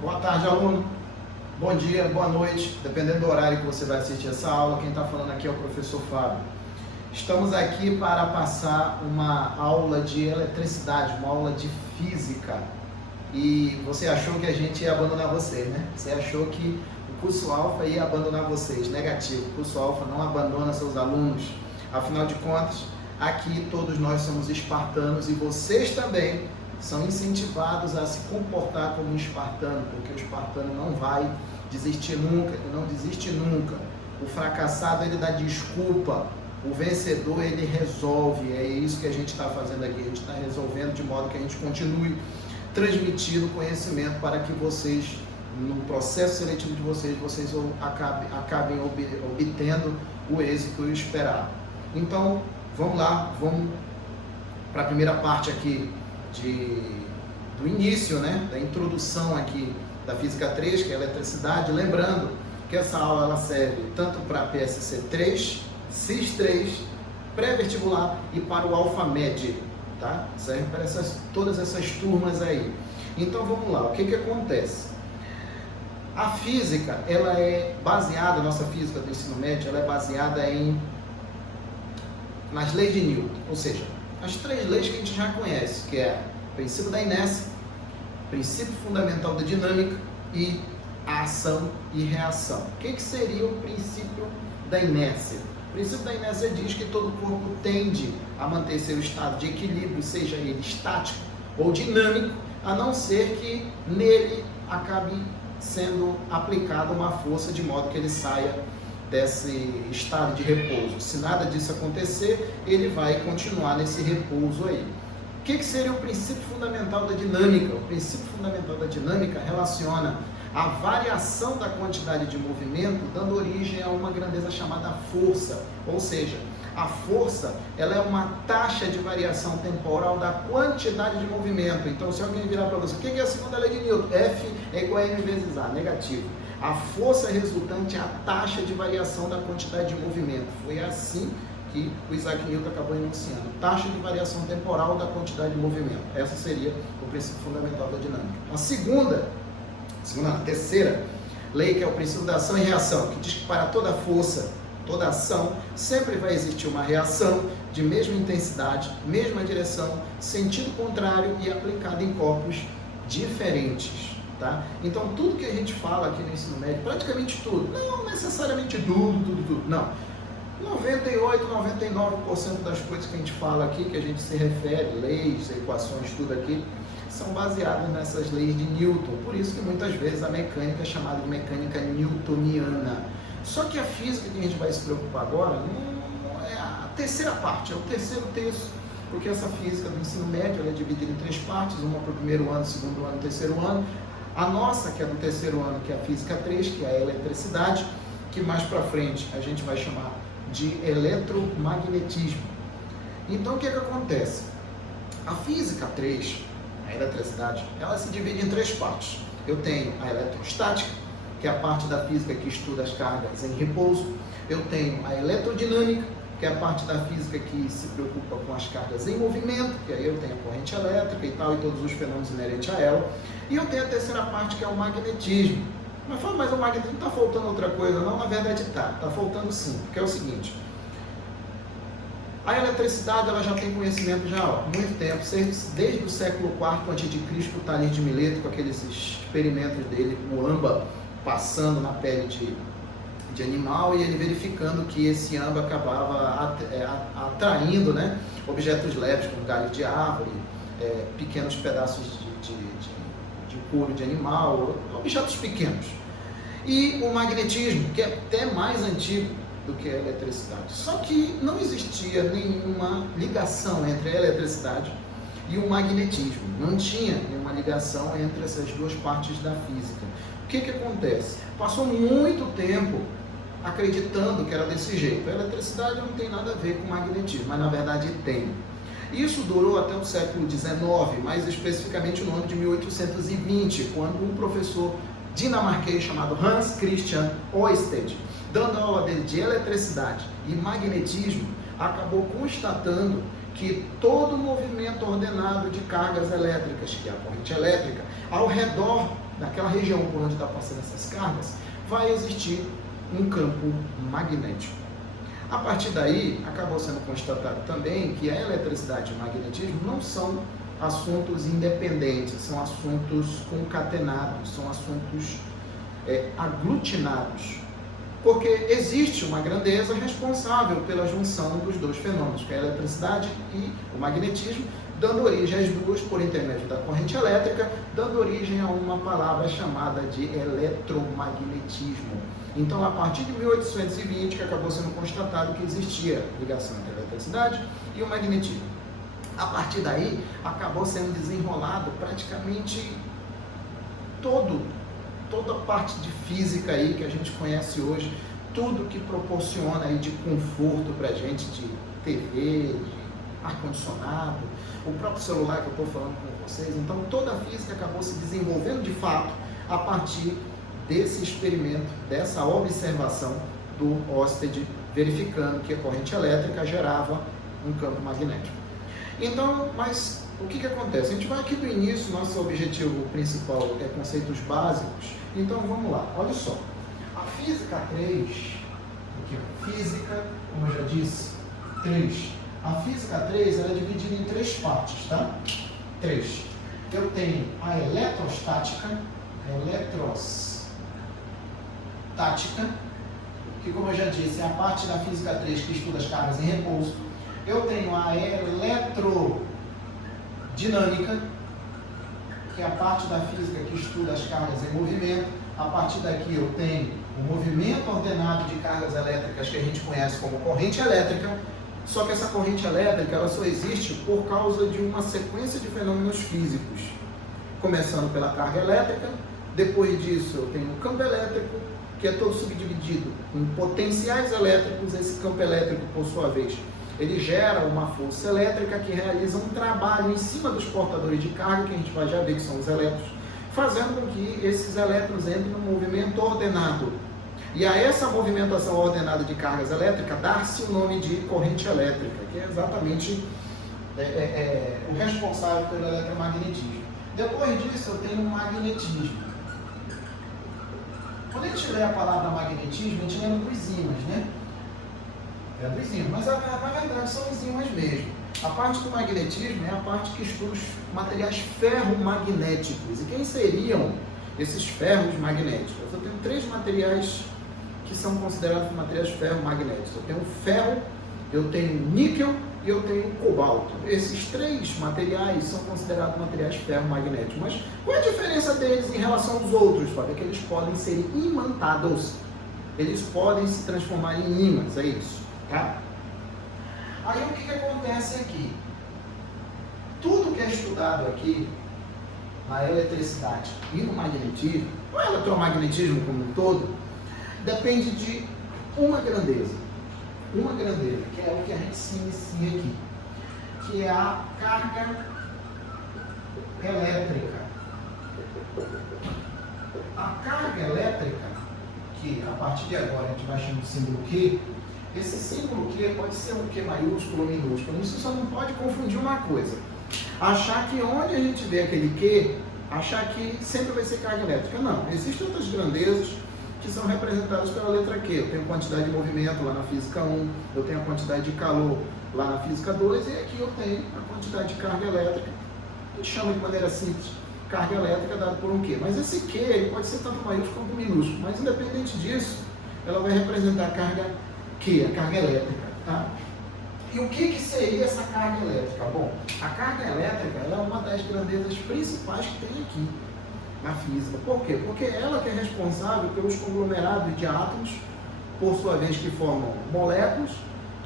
Boa tarde, aluno. Bom dia, boa noite, dependendo do horário que você vai assistir essa aula. Quem está falando aqui é o professor Fábio. Estamos aqui para passar uma aula de eletricidade, uma aula de física. E você achou que a gente ia abandonar você, né? Você achou que o curso Alfa ia abandonar vocês. Negativo, o curso Alfa não abandona seus alunos. Afinal de contas, aqui todos nós somos espartanos e vocês também são incentivados a se comportar como um espartano, porque o espartano não vai desistir nunca, ele não desiste nunca. O fracassado, ele dá desculpa, o vencedor, ele resolve. É isso que a gente está fazendo aqui, a gente está resolvendo de modo que a gente continue transmitindo conhecimento para que vocês, no processo seletivo de vocês acabem obtendo o êxito esperado. Então, vamos lá, vamos para a primeira parte aqui do início, né, da introdução aqui da Física 3, que é a eletricidade. Lembrando que essa aula ela serve tanto para PSC 3, CIS 3, pré-vestibular e para o Alfamed, tá? Serve para todas essas turmas aí. Então vamos lá, o que acontece? A física, ela é baseada, a nossa física do ensino médio, ela é baseada nas leis de Newton, ou seja, as três leis que a gente já conhece, que é o princípio da inércia, o princípio fundamental da dinâmica e a ação e reação. O que seria o princípio da inércia? O princípio da inércia diz que todo corpo tende a manter seu estado de equilíbrio, seja ele estático ou dinâmico, a não ser que nele acabe sendo aplicada uma força de modo que ele saia desse estado de repouso. Se nada disso acontecer, ele vai continuar nesse repouso aí. O que seria o princípio fundamental da dinâmica? O princípio fundamental da dinâmica relaciona a variação da quantidade de movimento, dando origem a uma grandeza chamada força. Ou seja, a força, ela é uma taxa de variação temporal da quantidade de movimento. Então, se alguém virar para você, o que é a segunda lei de Newton? F é igual a M vezes A, negativo. A força resultante é a taxa de variação da quantidade de movimento. Foi assim que o Isaac Newton acabou enunciando. Taxa de variação temporal da quantidade de movimento. Essa seria o princípio fundamental da dinâmica. A terceira lei, que é o princípio da ação e reação, que diz que para toda força, toda ação, sempre vai existir uma reação de mesma intensidade, mesma direção, sentido contrário e aplicada em corpos diferentes. Tá? Então, tudo que a gente fala aqui no ensino médio, praticamente tudo, não necessariamente tudo, não. 98, 99% das coisas que a gente fala aqui, que a gente se refere, leis, equações, tudo aqui, são baseadas nessas leis de Newton. Por isso que muitas vezes a mecânica é chamada de mecânica newtoniana. Só que a física que a gente vai se preocupar agora não é a terceira parte, é o terceiro terço, porque essa física do ensino médio ela é dividida em três partes, uma para o primeiro ano, segundo ano, terceiro ano. A nossa, que é do terceiro ano, que é a Física 3, que é a eletricidade, que mais para frente a gente vai chamar de eletromagnetismo. Então, o que acontece? A Física 3, a eletricidade, ela se divide em três partes. Eu tenho a eletrostática, que é a parte da física que estuda as cargas em repouso. Eu tenho a eletrodinâmica, que é a parte da física que se preocupa com as cargas em movimento, que aí eu tenho a corrente elétrica e tal, e todos os fenômenos inerentes a ela. E eu tenho a terceira parte, que é o magnetismo. Mas fala, mas o magnetismo está faltando outra coisa? Não, na verdade está faltando sim, porque é o seguinte, a eletricidade ela já tem conhecimento já há muito tempo, desde o século IV a.C., o Tales de Mileto, com aqueles experimentos dele com âmbar passando na pele de animal, e ele verificando que esse âmbar acabava atraindo, né, objetos leves como galhos de árvore, pequenos pedaços de couro de animal, objetos pequenos. E o magnetismo, que é até mais antigo do que a eletricidade. Só que não existia nenhuma ligação entre a eletricidade e o magnetismo. Não tinha nenhuma ligação entre essas duas partes da física. O que acontece? Passou muito tempo acreditando que era desse jeito. A eletricidade não tem nada a ver com o magnetismo, mas na verdade tem. Isso durou até o século XIX, mais especificamente no ano de 1820, quando um professor dinamarquês chamado Hans Christian Ørsted, dando aula dele de eletricidade e magnetismo, acabou constatando que todo movimento ordenado de cargas elétricas, que é a corrente elétrica, ao redor naquela região por onde está passando essas cargas, vai existir um campo magnético. A partir daí, acabou sendo constatado também que a eletricidade e o magnetismo não são assuntos independentes, são assuntos concatenados, são assuntos aglutinados, porque existe uma grandeza responsável pela junção dos dois fenômenos, que é a eletricidade e o magnetismo, dando origem às duas por intermédio da corrente elétrica, dando origem a uma palavra chamada de eletromagnetismo. Então, a partir de 1820, que acabou sendo constatado que existia ligação entre a eletricidade e o magnetismo. A partir daí, acabou sendo desenrolado praticamente toda a parte de física aí que a gente conhece hoje, tudo que proporciona aí de conforto para a gente, de TV, de ar-condicionado, o próprio celular que eu estou falando com vocês. Então, toda a física acabou se desenvolvendo de fato a partir desse experimento, dessa observação do Ørsted, verificando que a corrente elétrica gerava um campo magnético. Então, mas o que acontece? A gente vai aqui do início, nosso objetivo principal é conceitos básicos. Então, vamos lá, olha só. A física 3, aqui, física, como eu já disse, 3. A física 3 ela é dividida em 3 partes, tá? 3. Eu tenho a eletrostática, que, como eu já disse, é a parte da física 3 que estuda as cargas em repouso. Eu tenho a eletrodinâmica, que é a parte da física que estuda as cargas em movimento. A partir daqui eu tenho o movimento ordenado de cargas elétricas, que a gente conhece como corrente elétrica. Só que essa corrente elétrica ela só existe por causa de uma sequência de fenômenos físicos. Começando pela carga elétrica, depois disso eu tenho o campo elétrico, que é todo subdividido em potenciais elétricos. Esse campo elétrico, por sua vez, ele gera uma força elétrica que realiza um trabalho em cima dos portadores de carga, que a gente vai já ver que são os elétrons, fazendo com que esses elétrons entrem num movimento ordenado. E a essa movimentação ordenada de cargas elétricas dá-se o nome de corrente elétrica, que é exatamente o responsável pelo eletromagnetismo. Depois disso eu tenho o magnetismo. Quando a gente lê a palavra magnetismo, a gente lembra dos ímãs, né? É dos ímãs, mas na verdade são os ímãs mesmo. A parte do magnetismo é a parte que estuda os materiais ferromagnéticos. E quem seriam esses ferros magnéticos? Eu tenho 3 materiais que são considerados materiais ferromagnéticos. Eu tenho ferro, eu tenho níquel e eu tenho cobalto. Esses 3 materiais são considerados materiais ferromagnéticos. Mas qual é a diferença deles em relação aos outros, Fábio? É que eles podem ser imantados. Eles podem se transformar em ímãs, é isso, tá? Aí o que acontece aqui? Tudo que é estudado aqui na eletricidade e no magnetismo, o eletromagnetismo como um todo, depende de uma grandeza, que é o que a gente se inicia aqui, que é a carga elétrica. A carga elétrica, que a partir de agora a gente vai chamar de símbolo Q, esse símbolo Q pode ser um Q maiúsculo ou minúsculo, você só não pode confundir uma coisa, achar que onde a gente vê aquele Q, achar que sempre vai ser carga elétrica. Não, existem outras grandezas que são representadas pela letra Q. Eu tenho quantidade de movimento lá na física 1, eu tenho a quantidade de calor lá na física 2, e aqui eu tenho a quantidade de carga elétrica. A gente chama de maneira simples carga elétrica dada por um Q. Mas esse Q ele pode ser tanto maiúsculo quanto minúsculo, mas independente disso, ela vai representar a carga Q, a carga elétrica, tá? E o que seria essa carga elétrica? Bom, a carga elétrica ela é uma das grandezas principais que tem aqui na física. Por quê? Porque ela que é responsável pelos conglomerados de átomos, por sua vez que formam moléculas,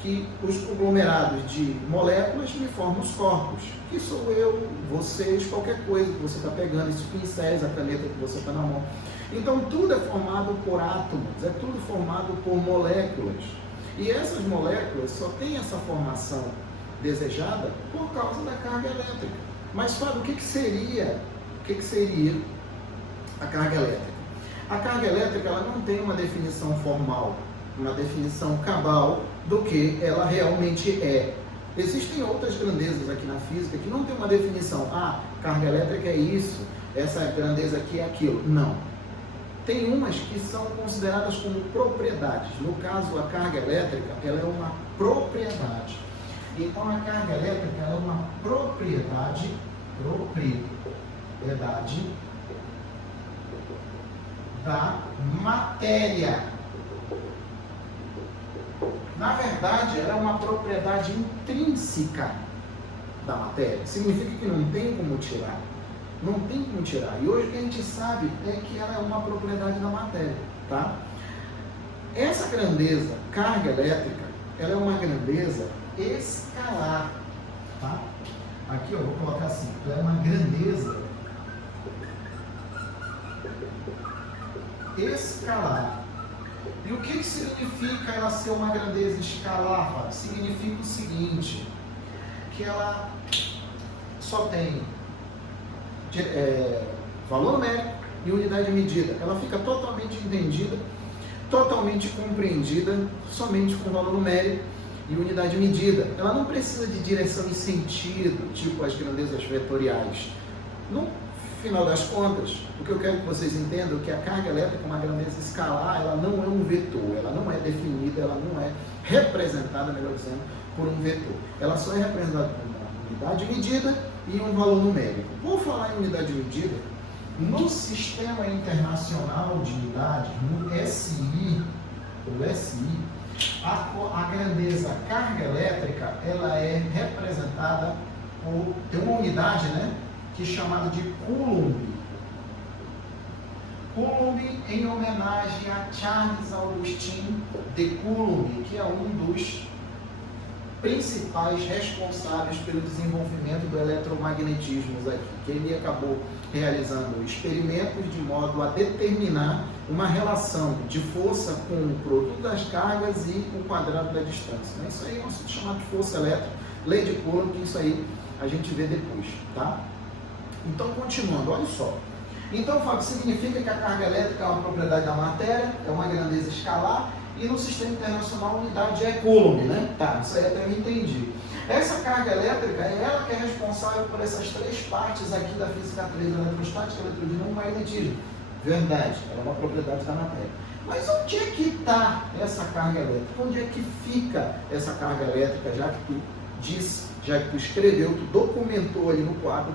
que os conglomerados de moléculas me formam os corpos, que sou eu, vocês, qualquer coisa que você está pegando, esses pincéis, a caneta que você está na mão. Então tudo é formado por átomos, é tudo formado por moléculas. E essas moléculas só têm essa formação desejada por causa da carga elétrica. Mas Fábio, o que seria a carga elétrica? A carga elétrica ela não tem uma definição formal, uma definição cabal do que ela realmente é. Existem outras grandezas aqui na física que não tem uma definição. Ah, carga elétrica é isso, essa grandeza aqui é aquilo. Não. Tem umas que são consideradas como propriedades. No caso, a carga elétrica, ela é uma propriedade. Então, a carga elétrica ela é uma propriedade da matéria. Na verdade, ela é uma propriedade intrínseca da matéria. Significa que não tem como tirar. Não tem como tirar. E hoje o que a gente sabe é que ela é uma propriedade da matéria, tá? Essa grandeza, carga elétrica, ela é uma grandeza escalar, tá? Aqui, ó, vou colocar assim, ela é uma grandeza escalar. E o que significa ela ser uma grandeza escalar, Fábio? Significa o seguinte, que ela só tem valor numérico e unidade de medida. Ela fica totalmente entendida, totalmente compreendida somente com valor numérico e unidade de medida. Ela não precisa de direção e sentido, tipo as grandezas vetoriais. No final das contas, o que eu quero que vocês entendam é que a carga elétrica é uma grandeza escalar, ela não é um vetor, ela não é definida, ela não é representada, melhor dizendo, por um vetor. Ela só é representada por uma unidade de medida e um valor numérico. Vou falar em unidade de medida. No Sistema Internacional de Unidades, no SI, a grandeza carga elétrica, ela é representada por, tem uma unidade, né, que é chamada de Coulomb. Coulomb em homenagem a Charles Augustin de Coulomb, que é um dos principais responsáveis pelo desenvolvimento do eletromagnetismo aqui, que ele acabou realizando experimentos de modo a determinar uma relação de força com o produto das cargas e o quadrado da distância. Isso aí é um assunto chamado de força elétrica, lei de Coulomb, que isso aí a gente vê depois, tá? Então, continuando, olha só. Então, Fábio, significa que a carga elétrica é uma propriedade da matéria, é uma grandeza escalar, e no sistema internacional a unidade é Coulomb, né? Tá, isso aí até eu entendi. Essa carga elétrica é ela que é responsável por essas três partes aqui da física 3, eletrostática, eletrodinâmica e magnetismo. Verdade, ela é uma propriedade da matéria. Mas onde é que está essa carga elétrica? Onde é que fica essa carga elétrica, já que tu disse, já que tu escreveu, tu documentou ali no quadro,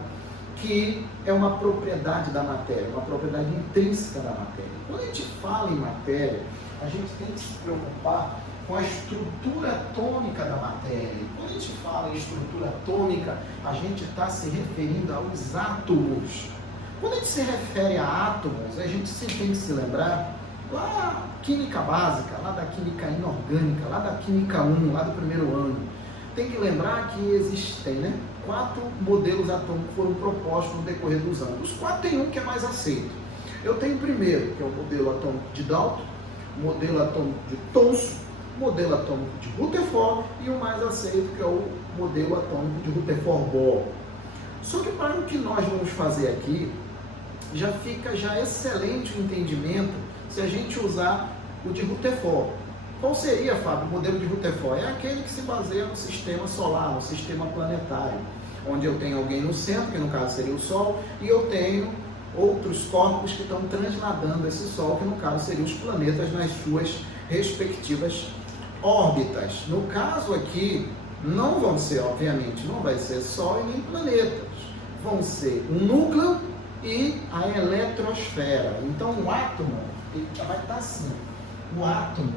que é uma propriedade da matéria, uma propriedade intrínseca da matéria. Quando a gente fala em matéria, a gente tem que se preocupar com a estrutura atômica da matéria. Quando a gente fala em estrutura atômica, a gente está se referindo aos átomos. Quando a gente se refere a átomos, a gente sempre tem que se lembrar lá da química básica, lá da química inorgânica, lá da química 1, lá do primeiro ano. Tem que lembrar que existem, né, 4 modelos atômicos que foram propostos no decorrer dos anos. Os 4 tem um que é mais aceito. Eu tenho o primeiro, que é o modelo atômico de Dalton, modelo atômico de Thomson, modelo atômico de Rutherford e o mais aceito, que é o modelo atômico de Rutherford-Bohr. Só que para o que nós vamos fazer aqui, já fica excelente o entendimento se a gente usar o de Rutherford. Qual seria, Fábio, o modelo de Rutherford? É aquele que se baseia no sistema solar, no sistema planetário, onde eu tenho alguém no centro, que no caso seria o Sol, e eu tenho outros corpos que estão transladando esse Sol, que no caso seriam os planetas nas suas respectivas órbitas. No caso aqui, não vão ser, obviamente, não vai ser Sol e nem planetas. Vão ser o núcleo e a eletrosfera. Então o átomo, ele vai estar assim, o átomo.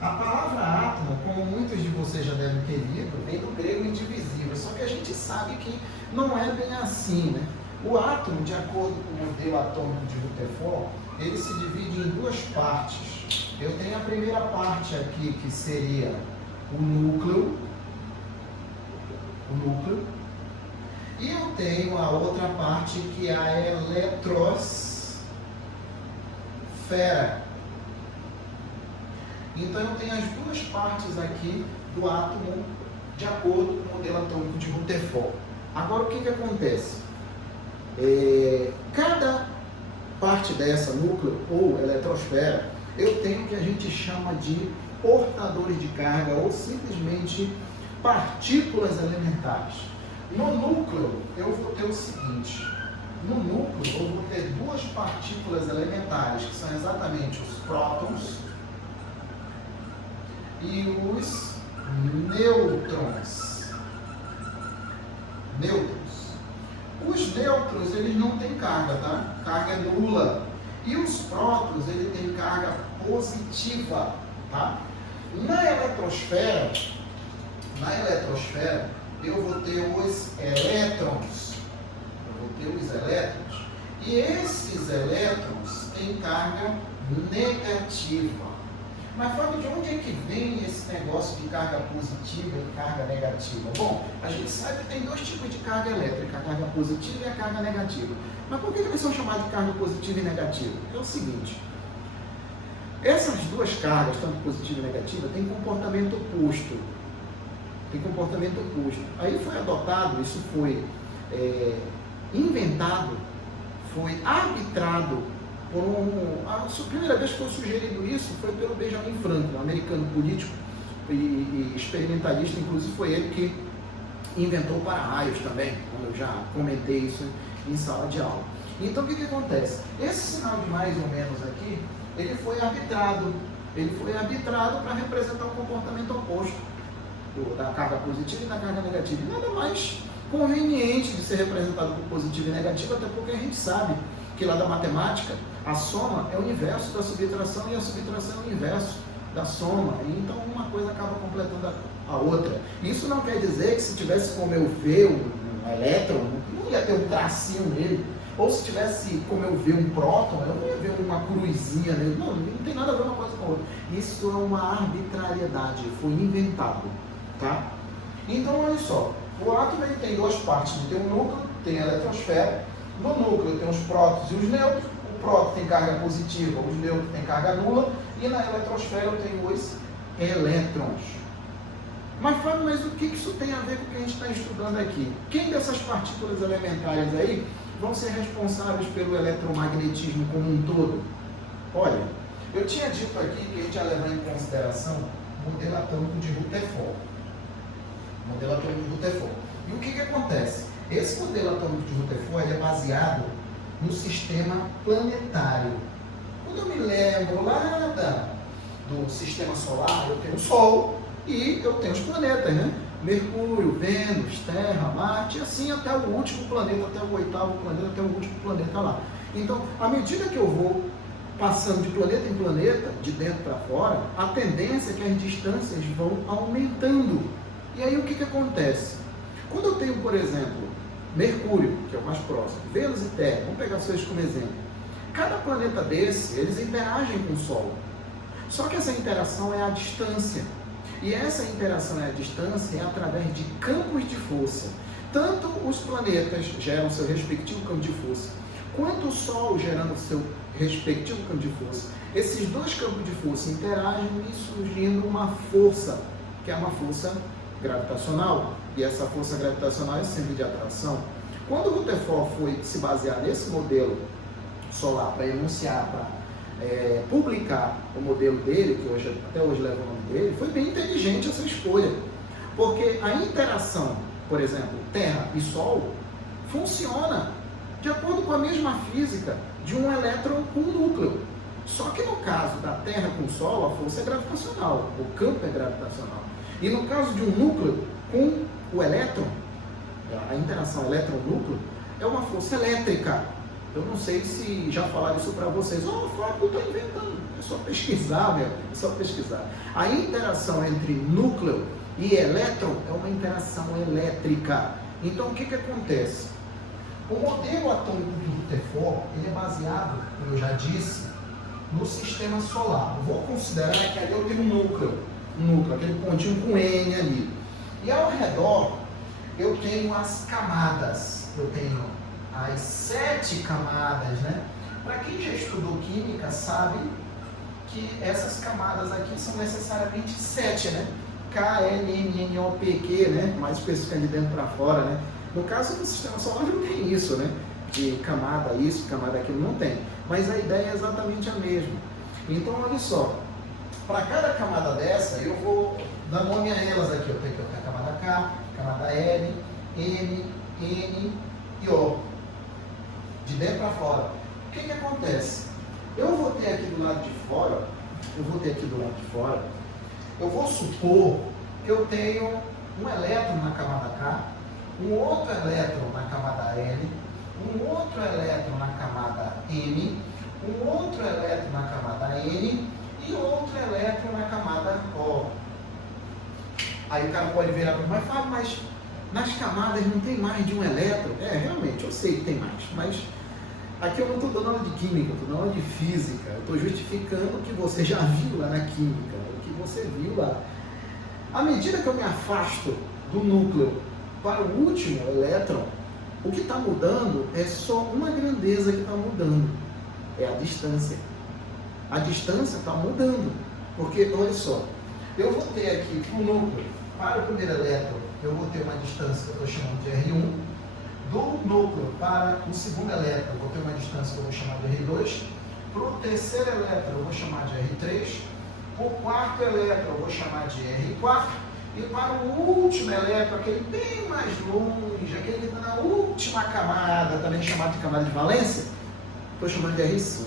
A palavra átomo, como muitos de vocês já devem ter lido, vem do grego indivisível, só que a gente sabe que não é bem assim, né? O átomo, de acordo com o modelo atômico de Rutherford, ele se divide em 2 partes. Eu tenho a primeira parte aqui, que seria o núcleo, e eu tenho a outra parte, que é a eletrosfera. Então eu tenho as 2 partes aqui do átomo de acordo com o modelo atômico de Rutherford. Agora o que acontece? Cada parte dessa, núcleo ou eletrosfera, eu tenho o que a gente chama de portadores de carga ou simplesmente partículas elementares. No núcleo eu vou ter o seguinte, no núcleo eu vou ter duas partículas elementares, que são exatamente os prótons e os nêutrons. Os nêutrons, eles não têm carga, tá? Carga é nula. E os prótons, ele tem carga positiva, tá? Na eletrosfera, eu vou ter os elétrons. E esses elétrons têm carga negativa. Mas, Fábio, de onde é que vem esse negócio de carga positiva e carga negativa? Bom, a gente sabe que tem dois tipos de carga elétrica, a carga positiva e a carga negativa. Mas por que eles são chamados de carga positiva e negativa? É o seguinte, essas duas cargas, tanto positiva e negativa, têm comportamento oposto. Aí foi adotado, isso foi inventado, foi arbitrado a primeira vez que foi sugerido isso foi pelo Benjamin Franklin, um americano político e experimentalista, inclusive foi ele que inventou o para-raios também, como eu já comentei isso em sala de aula. Então o que acontece? Esse sinal de mais ou menos aqui, ele foi arbitrado para representar o comportamento oposto da carga positiva e da carga negativa. E nada mais conveniente de ser representado por positivo e negativo, até porque a gente sabe que lá da matemática, a soma é o inverso da subtração e a subtração é o inverso da soma. E então uma coisa acaba completando a outra. Isso não quer dizer que se tivesse como eu ver um elétron, não ia ter um tracinho nele. Ou se tivesse como eu ver um próton, eu não ia ver uma cruzinha nele. Não tem nada a ver uma coisa com a outra. Isso é uma arbitrariedade, foi inventado. Tá? Então, olha só, o átomo ele tem duas partes, ele tem um núcleo, tem a eletrosfera. No núcleo tem os prótons e os nêutrons. O próton tem carga positiva, os nêutrons têm carga nula, e na eletrosfera eu tenho os elétrons. Mas o que isso tem a ver com o que a gente está estudando aqui? Quem dessas partículas elementares aí vão ser responsáveis pelo eletromagnetismo como um todo? Olha, eu tinha dito aqui que a gente ia levar em consideração o modelo atômico de Rutherford. E o que acontece? Esse modelo atômico de Rutherford é baseado no sistema planetário. Quando eu me lembro lá do sistema solar, eu tenho o Sol e eu tenho os planetas, né? Mercúrio, Vênus, Terra, Marte, e assim até o último planeta, até o oitavo planeta, até o último planeta lá. Então, à medida que eu vou passando de planeta em planeta, de dentro para fora, a tendência é que as distâncias vão aumentando. E aí o que acontece? Quando eu tenho, por exemplo, Mercúrio, que é o mais próximo, Vênus e Terra, vamos pegar vocês como exemplo. Cada planeta desse, eles interagem com o Sol. Só que essa interação é à distância. E essa interação à distância é através de campos de força. Tanto os planetas geram seu respectivo campo de força, quanto o Sol gerando seu respectivo campo de força. Esses dois campos de força interagem e surgindo uma força, que é uma força gravitacional. E essa força gravitacional é sempre de atração. Quando o Rutherford foi se basear nesse modelo solar para enunciar, para publicar o modelo dele, que até hoje leva o nome dele, foi bem inteligente essa escolha. Porque a interação, por exemplo, Terra e Sol, funciona de acordo com a mesma física de um elétron com um núcleo. Só que no caso da Terra com o Sol, a força é gravitacional, o campo é gravitacional. E no caso de um núcleo com o elétron, a interação elétron-núcleo, é uma força elétrica. Eu não sei se já falaram isso para vocês. Fábio, eu estou inventando. É só pesquisar, meu. É só pesquisar. A interação entre núcleo e elétron é uma interação elétrica. Então, o que acontece? O modelo atômico de Rutherford, ele é baseado, como eu já disse, no sistema solar. Eu vou considerar que ali eu tenho um núcleo, aquele pontinho com N ali. E ao redor, eu tenho as camadas. Eu tenho as 7 camadas, né? Para quem já estudou química, sabe que essas camadas aqui são necessariamente 7, né? K, L, M, N, O, P, Q, né? Mais especificamente de dentro para fora, né? No caso do sistema solar não tem isso, né? De camada isso, camada aquilo, não tem. Mas a ideia é exatamente a mesma. Então, olha só. Para cada camada dessa, eu vou dar nome a elas aqui. Eu tenho que ter a camada K, camada L, M, N e O. de dentro para fora. O que acontece? Eu vou ter aqui do lado de fora, eu vou supor que eu tenho um elétron na camada K, um outro elétron na camada L, um outro elétron na camada M, um outro elétron na camada N e outro elétron na camada O. Aí o cara pode virar para mim, mas Fábio, mas nas camadas não tem mais de um elétron? Realmente, eu sei que tem mais, mas aqui eu não estou dando aula de química, eu estou dando aula de física, eu estou justificando o que você já viu lá na química, o que você viu lá. À medida que eu me afasto do núcleo para o último elétron, o que está mudando é só uma grandeza que está mudando, é a distância. A distância está mudando, porque, olha só, eu vou ter aqui o núcleo, para o primeiro elétron, eu vou ter uma distância que eu estou chamando de R1, do núcleo para o segundo elétron, eu vou ter uma distância que eu vou chamar de R2, para o terceiro elétron, eu vou chamar de R3, para o quarto elétron, eu vou chamar de R4, e para o último elétron, aquele bem mais longe, aquele que está na última camada, também chamado de camada de valência, estou chamando de R5.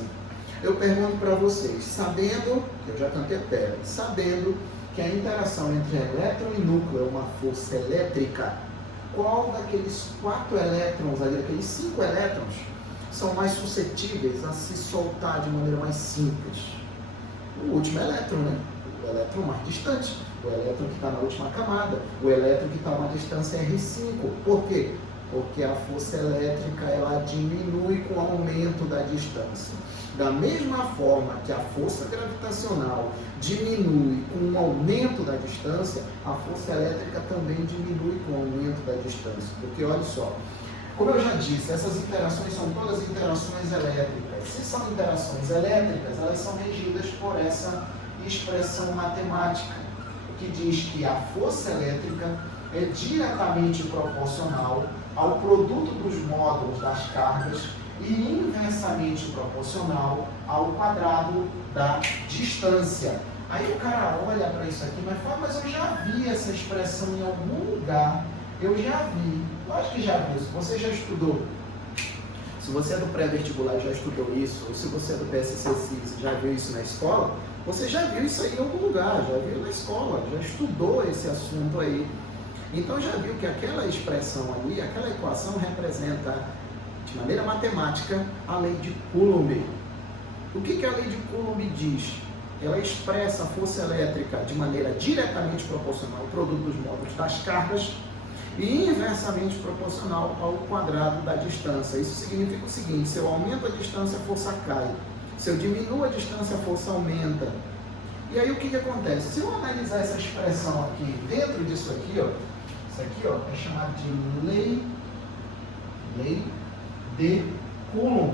Eu pergunto para vocês, sabendo, eu já cantei a pedra, sabendo que a interação entre elétron e núcleo é uma força elétrica, qual daqueles 4 elétrons ali, daqueles 5 elétrons, são mais suscetíveis a se soltar de maneira mais simples? O último elétron, né? O elétron mais distante, o elétron que está na última camada, o elétron que está a uma distância R5. Por quê? Porque a força elétrica ela diminui com o aumento da distância. Da mesma forma que a força gravitacional diminui com o aumento da distância, a força elétrica também diminui com o aumento da distância. Porque olha só, como eu já disse, essas interações são todas interações elétricas. Se são interações elétricas, elas são regidas por essa expressão matemática, que diz que a força elétrica é diretamente proporcional ao produto dos módulos das cargas e inversamente proporcional ao quadrado da distância. Aí o cara olha para isso aqui, mas fala, mas eu já vi essa expressão em algum lugar, eu já vi. Lógico que já viu, se você já estudou, se você é do pré-vestibular e já estudou isso, ou se você é do PSC-CIS e já viu isso na escola, você já viu isso aí em algum lugar, já viu na escola, já estudou esse assunto aí. Então já viu que aquela expressão ali, aquela equação representa, de maneira matemática, a lei de Coulomb. O que a lei de Coulomb diz? Ela expressa a força elétrica de maneira diretamente proporcional ao produto dos módulos das cargas e inversamente proporcional ao quadrado da distância. Isso significa o seguinte: se eu aumento a distância, a força cai. Se eu diminuo a distância, a força aumenta. E aí o que acontece? Se eu analisar essa expressão aqui, dentro disso aqui, ó, isso aqui ó, é chamado de lei de Coulomb.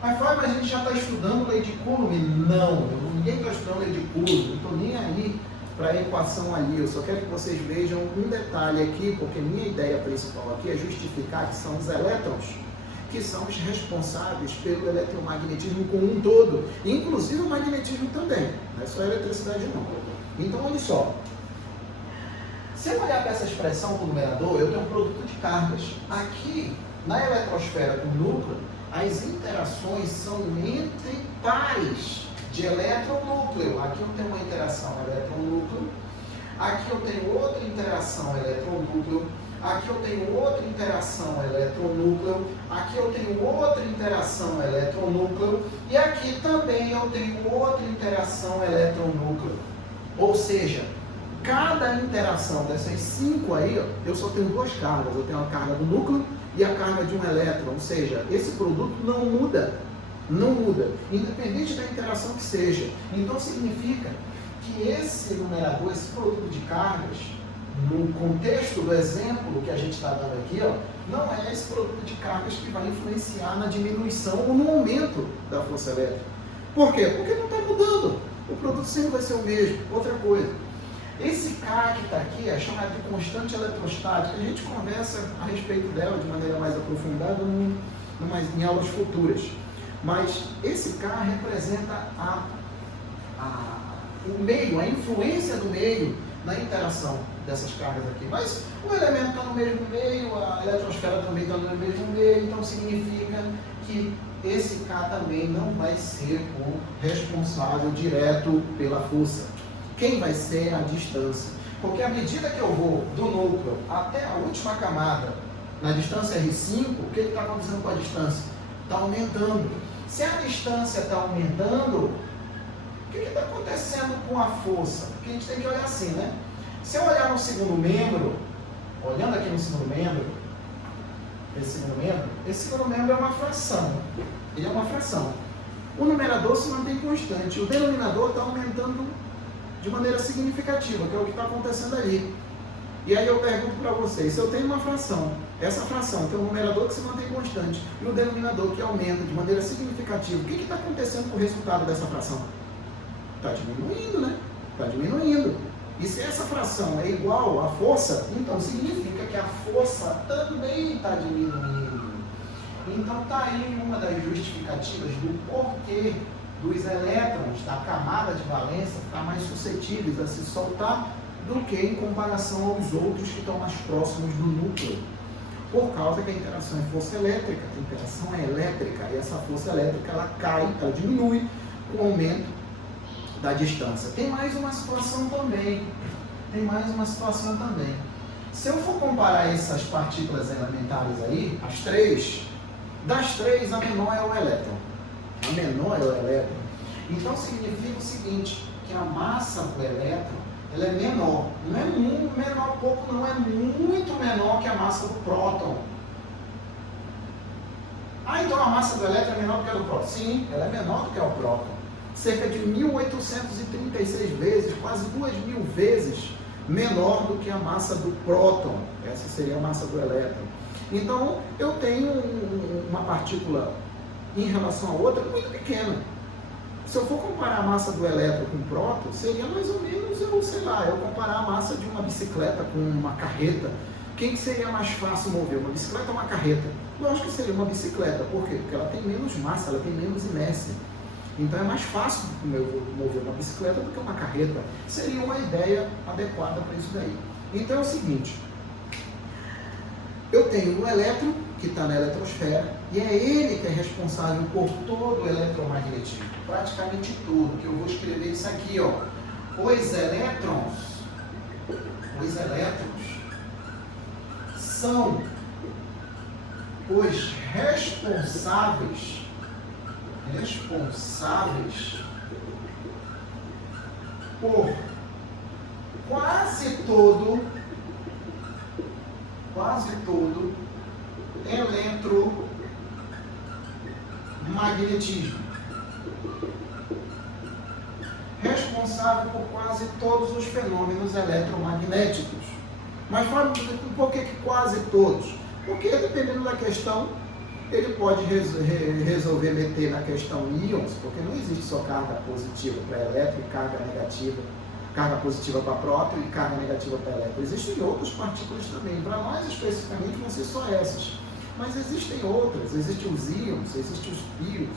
Mas Fábio, a gente já está estudando lei de Coulomb? Não, ninguém está estudando lei de Coulomb, não estou nem aí para a equação ali. Eu só quero que vocês vejam um detalhe aqui, porque minha ideia principal aqui é justificar que são os elétrons que são os responsáveis pelo eletromagnetismo como um todo, inclusive o magnetismo também, não é só a eletricidade não. Então olha só, se eu olhar para essa expressão do numerador, eu tenho um produto de cargas. Aqui, na eletrosfera do núcleo, as interações são entre pares de elétron-núcleo. Aqui eu tenho uma interação elétron-núcleo, aqui eu tenho outra interação elétron-núcleo, aqui eu tenho outra interação elétron-núcleo, aqui eu tenho outra interação elétron-núcleo e aqui também eu tenho outra interação elétron-núcleo. Ou seja, cada interação dessas 5 aí, ó, eu só tenho 2 cargas. Eu tenho a carga do núcleo e a carga de um elétron. Ou seja, esse produto não muda, independente da interação que seja. Então significa que esse numerador, esse produto de cargas, no contexto do exemplo que a gente está dando aqui, ó, não é esse produto de cargas que vai influenciar na diminuição ou no aumento da força elétrica. Por quê? Porque não está mudando. O produto sempre vai ser o mesmo. Outra coisa, esse K que está aqui é chamado de constante eletrostática. A gente conversa a respeito dela de maneira mais aprofundada em aulas futuras. Mas esse K representa o meio, a influência do meio na interação dessas cargas aqui. Mas o elemento está no mesmo meio, a eletrosfera também está no mesmo meio, então significa que esse K também não vai ser o responsável direto pela força. Quem vai ser a distância? Porque à medida que eu vou do núcleo até a última camada, na distância R5, o que está acontecendo com a distância? Está aumentando. Se a distância está aumentando, o que está acontecendo com a força? Porque a gente tem que olhar assim, né? Se eu olhar no segundo membro, olhando aqui no segundo membro, esse segundo membro é uma fração. Ele é uma fração. O numerador se mantém constante. O denominador está aumentando de maneira significativa, que é o que está acontecendo ali. E aí eu pergunto para vocês, se eu tenho uma fração, essa fração tem um numerador que se mantém constante e o denominador que aumenta de maneira significativa, o que está acontecendo com o resultado dessa fração? Está diminuindo, né? Está diminuindo. E se essa fração é igual à força, então significa que a força também está diminuindo. Então está aí uma das justificativas do porquê dos elétrons da camada de valência estar mais suscetíveis a se soltar do que em comparação aos outros que estão mais próximos do núcleo. Por causa que a interação é força elétrica, a interação é elétrica, e essa força elétrica ela cai, ela diminui com o aumento da distância. Tem mais uma situação também. Se eu for comparar essas partículas elementares aí, as três, das três a menor é o elétron. A menor é o elétron. Então significa o seguinte, que a massa do elétron ela é menor. Não é muito menor, pouco não, é muito menor que a massa do próton. Ah, então a massa do elétron é menor do que a do próton? Sim, ela é menor do que a do próton. Cerca de 1836 vezes, quase 2000 vezes menor do que a massa do próton. Essa seria a massa do elétron. Então, eu tenho uma partícula em relação a outra muito pequena. Se eu for comparar a massa do elétron com o próton, seria mais ou menos, eu comparar a massa de uma bicicleta com uma carreta. Quem que seria mais fácil mover, uma bicicleta ou uma carreta? Lógico que seria uma bicicleta. Por quê? Porque ela tem menos massa, ela tem menos inércia. Então é mais fácil mover uma bicicleta do que uma carreta. Seria uma ideia adequada para isso daí. Então é o seguinte, eu tenho um elétron que está na eletrosfera e é ele que é responsável por todo o eletromagnetismo, praticamente tudo, que eu vou escrever isso aqui, ó. Os elétrons são os responsáveis por quase todo eletromagnetismo. Responsável por quase todos os fenômenos eletromagnéticos. Mas fala por que quase todos? Porque dependendo da questão, ele pode resolver meter na questão íons, porque não existe só carga positiva para elétron e carga negativa, carga positiva para próton e carga negativa para elétron. Existem outras partículas também, para nós especificamente vão ser só essas, mas existem outras, existem os íons, existem os pios,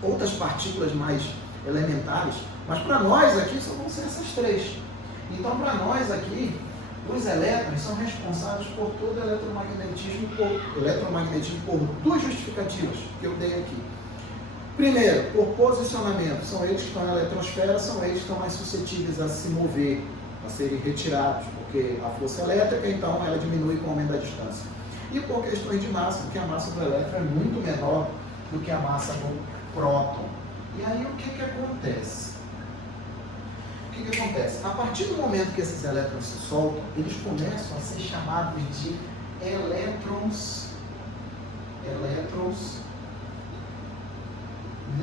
outras partículas mais elementares, mas para nós aqui só vão ser essas três. Então para nós aqui, os elétrons são responsáveis por todo o eletromagnetismo por duas justificativas que eu dei aqui. Primeiro, por posicionamento, são eles que estão na eletrosfera, são eles que estão mais suscetíveis a se mover, a serem retirados, porque a força elétrica, então, ela diminui com o aumento da distância. E por questões de massa, porque a massa do elétron é muito menor do que a massa do próton. E aí o que acontece? A partir do momento que esses elétrons se soltam, eles começam a ser chamados de elétrons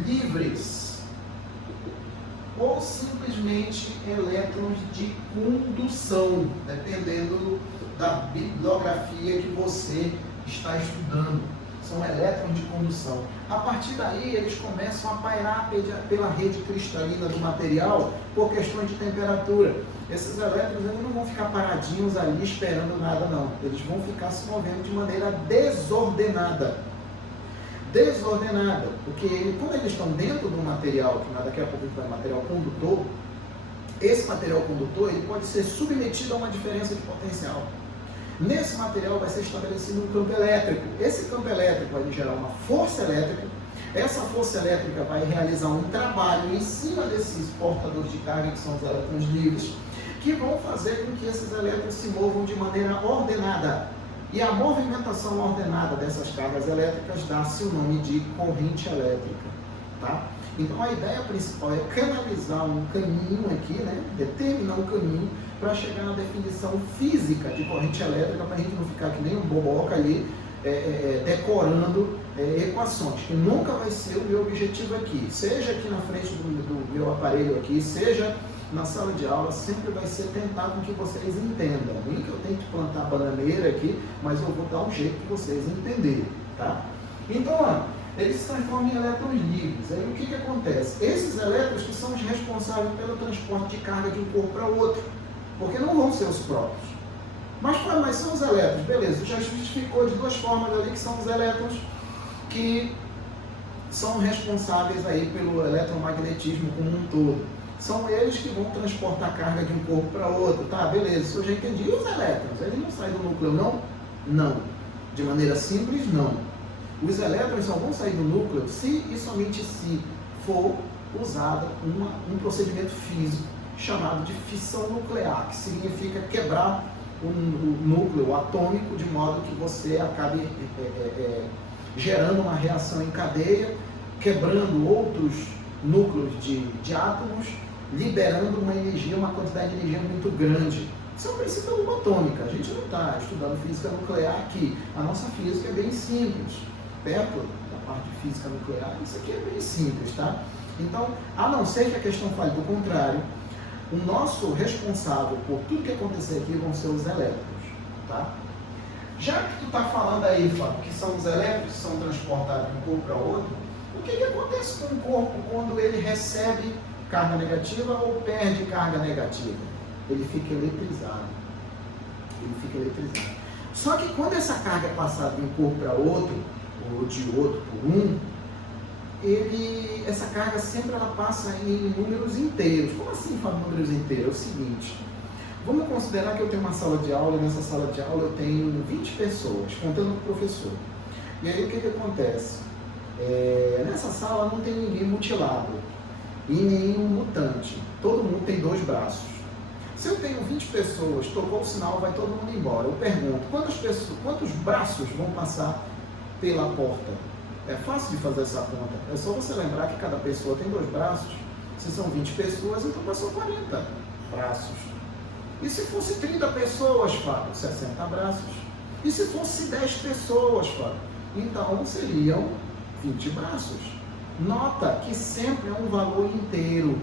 livres, ou simplesmente elétrons de condução, dependendo da bibliografia que você está estudando. São elétrons de condução. A partir daí, eles começam a pairar pela rede cristalina do material por questões de temperatura. Esses elétrons eles não vão ficar paradinhos ali esperando nada, não. Eles vão ficar se movendo de maneira desordenada. Porque como eles estão dentro do material, que daqui a pouco vai material condutor, esse material condutor ele pode ser submetido a uma diferença de potencial. Nesse material vai ser estabelecido um campo elétrico. Esse campo elétrico vai gerar uma força elétrica. Essa força elétrica vai realizar um trabalho em cima desses portadores de carga, que são os elétrons livres, que vão fazer com que esses elétrons se movam de maneira ordenada. E a movimentação ordenada dessas cargas elétricas dá-se o nome de corrente elétrica. Tá? Então a ideia principal é canalizar um caminho aqui, né? Determinar um caminho para chegar na definição física de corrente elétrica, para a gente não ficar que nem um boboca ali decorando equações, que nunca vai ser o meu objetivo aqui, seja aqui na frente do meu aparelho aqui, seja na sala de aula, sempre vai ser tentar com que vocês entendam. Nem que eu tenho que plantar bananeira aqui, mas eu vou dar um jeito de vocês entenderem, tá? Então, ó, eles se transformam em elétrons livres. Aí o que acontece? Esses elétrons que são os responsáveis pelo transporte de carga de um corpo para outro, porque não vão ser os próprios. Mas são os elétrons, beleza, já justificou de duas formas ali, que são os elétrons que são responsáveis aí pelo eletromagnetismo como um todo. São eles que vão transportar a carga de um corpo para outro, tá? Beleza, isso eu já entendi. E os elétrons, eles não saem do núcleo, não? Não. De maneira simples, não. Os elétrons só vão sair do núcleo se e somente se for usado um procedimento físico chamado de fissão nuclear, que significa quebrar o núcleo atômico de modo que você acabe gerando uma reação em cadeia, quebrando outros núcleos de átomos, liberando uma energia, uma quantidade de energia muito grande. Isso é um princípio da bomba atômica. A gente não está estudando física nuclear aqui. A nossa física é bem simples. Perto da parte de física nuclear, isso aqui é bem simples, tá? Então, a não ser que a questão fale do contrário, o nosso responsável por tudo que acontecer aqui vão ser os elétrons, tá? Já que tu está falando aí, Fábio, que são os elétrons que são transportados de um corpo para outro, o que acontece com o corpo quando ele recebe carga negativa ou perde carga negativa? Ele fica eletrizado. Ele fica eletrizado. Só que quando essa carga é passada de um corpo para outro, ou de outro por um, essa carga sempre ela passa em números inteiros. Como assim fala números inteiros? É o seguinte, vamos considerar que eu tenho uma sala de aula, e nessa sala de aula eu tenho 20 pessoas, contando com o professor. E aí o que acontece? Nessa sala não tem ninguém mutilado e nenhum mutante. Todo mundo tem 2 braços. Se eu tenho 20 pessoas, tocou o sinal, vai todo mundo embora. Eu pergunto, quantos braços vão passar pela porta? É fácil de fazer essa conta. É só você lembrar que cada pessoa tem 2 braços. Se são 20 pessoas, então passou 40 braços. E se fosse 30 pessoas, Fábio? 60 braços. E se fosse 10 pessoas, Fábio? Então seriam 20 braços. Nota que sempre é um valor inteiro.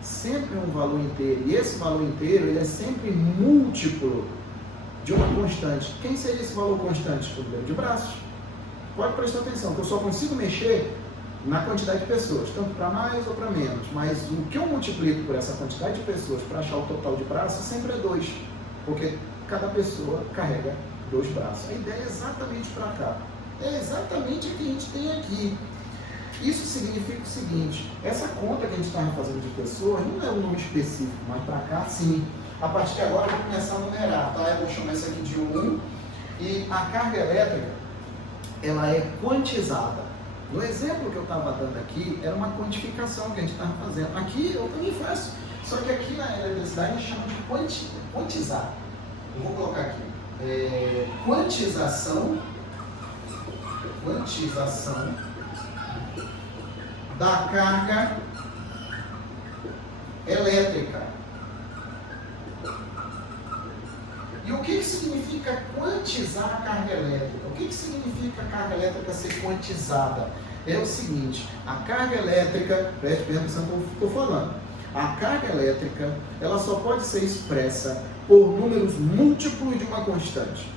Sempre é um valor inteiro. E esse valor inteiro ele é sempre múltiplo de uma constante. Quem seria esse valor constante? O número de braços. Pode prestar atenção, que eu só consigo mexer na quantidade de pessoas, tanto para mais ou para menos. Mas o que eu multiplico por essa quantidade de pessoas para achar o total de braços sempre é 2. Porque cada pessoa carrega 2 braços. A ideia é exatamente para cá. É exatamente o que a gente tem aqui. Isso significa o seguinte, essa conta que a gente estava fazendo de pessoas não é um número específico, mas para cá sim. A partir de agora eu vou começar a numerar, tá? Eu vou chamar isso aqui de 1. E a carga elétrica, ela é quantizada. No exemplo que eu estava dando aqui, era uma quantificação que a gente estava fazendo. Aqui eu também faço, só que aqui na eletricidade a gente chama de quantizar. Eu vou colocar aqui. Quantização da carga elétrica. E o que significa quantizar a carga elétrica? O que significa a carga elétrica ser quantizada? É o seguinte, a carga elétrica, preste atenção no que eu estou falando, a carga elétrica ela só pode ser expressa por números múltiplos de uma constante.